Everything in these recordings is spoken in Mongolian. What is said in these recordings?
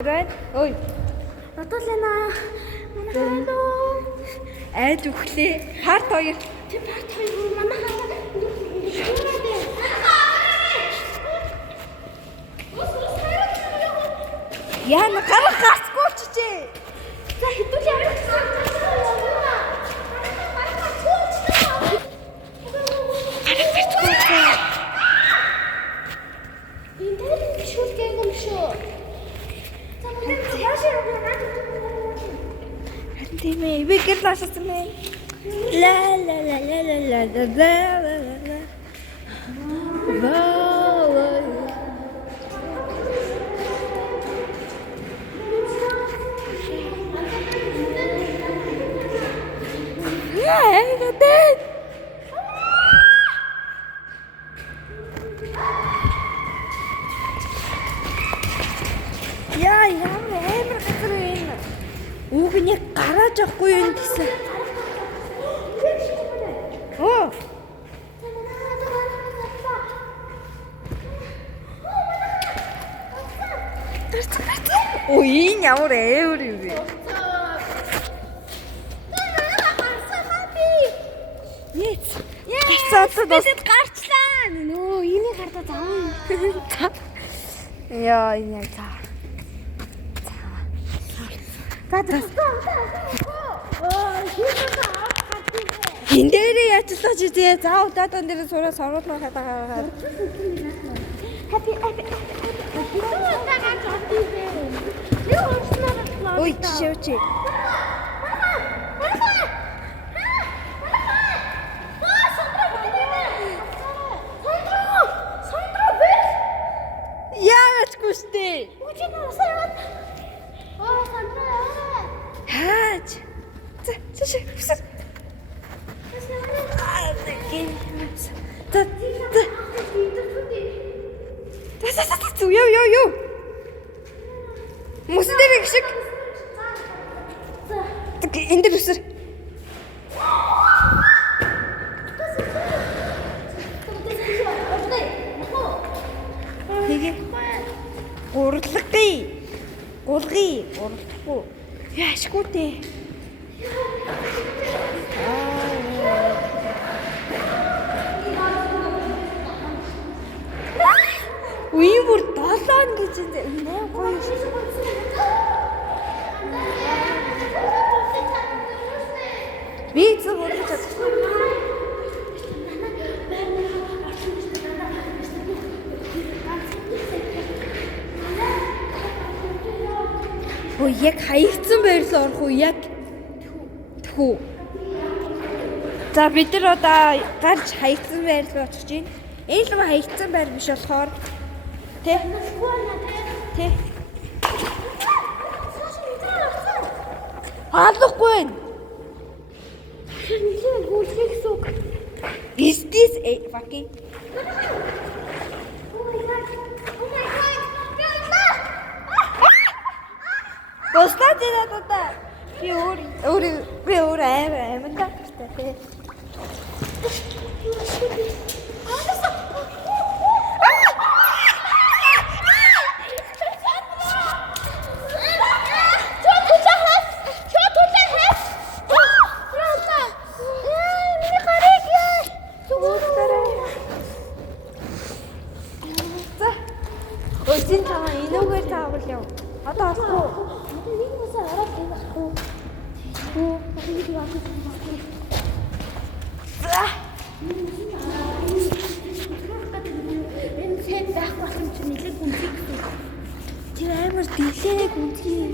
Right? Ой. Надад Лена. Манайхаа. Айд үхлээ. Харт хоёр. Тэр парт хоёр манайхаа. Яа на гарах гарцгүй ч чи. За хэдүүл ямар гэсэн. Тийм ээ, би гэр лаашсан мэн. Ла ла ла ла ла ла ла ла ла ла. Вау. Яа, гэдэг. Яа, ямар газар вэ? Үгний гараж авахгүй юм гэсэн. Оо. Ой, ямар ээвэр юм бэ? Yes. Ясаад гарчлаа. Нөө, энийг хардаа зав. Яа, энэ зав. Энд дээрээ яачлаа чи тэгээ заав дадан дээр сураа соруулна хатагаа. Happy. Ой, чивчи. Яагаад гүштэй? Хаач. За. Ёо. Мөсөн дээр гişиг. Так энэ дээр үсэр. Тэгээ. Урлагий. Урлаггүй. Яашгүй дээ. Үе бүр 7 гэж энэ гоё. Би зөв үгүй чадсан. Ой, яг хаягдсан байрлал орох уу? Яг тэхүү. За бид нар одоо гарч хаягдсан байрлал очих чинь. Энэ л хаягдсан байр биш болохоор Тэ. Алахгүй байна. Нилээ гүйлхийг сүг. Is this a fucking Босна дээд би өөр айманда хэрэгтэй. Ой, зин таа инүүгээр таавал яв. Одоо авахгүй. Нэг мөсөө ороод явахгүй. За. Энэ хэд байхгүй юм чи нэлээд гүнзгий гэсэн. Тэр амар дэлээ гүнзгий юм.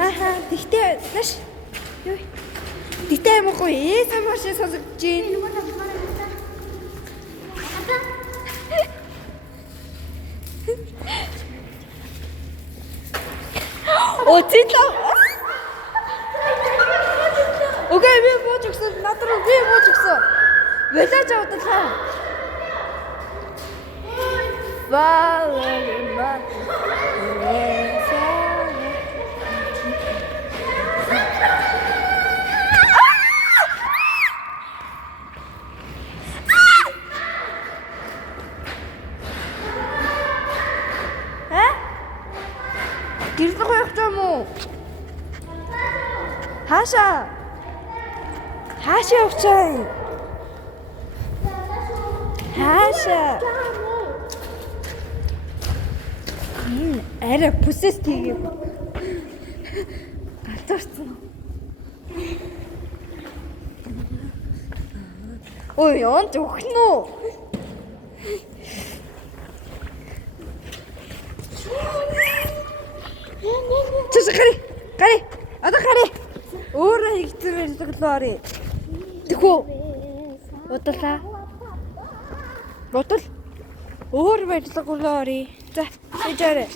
Аха, тэгтээ наш. Юу. Тэгтээ амар гоё ээсэн машин сонсогдож байна. Оцитла. Окей, би бууж өгсөн. Надруу би бууж өгсөн. Вэлэж авдлаа. Валема. Гэрэл рүү явах юм уу? Хаашаа? Хаашаа явах чам? Хаашаа? Арай бүсэс тийгэй. Галзуурсан уу? Ой, онт өгнө үү? Чиш гари. Одоо гари. Өөрөө хийгдсэн байлдаг л орё. Тэхүү. Бодлаа. Бодол. Өөр барилга руу орё. За, сижаарэ.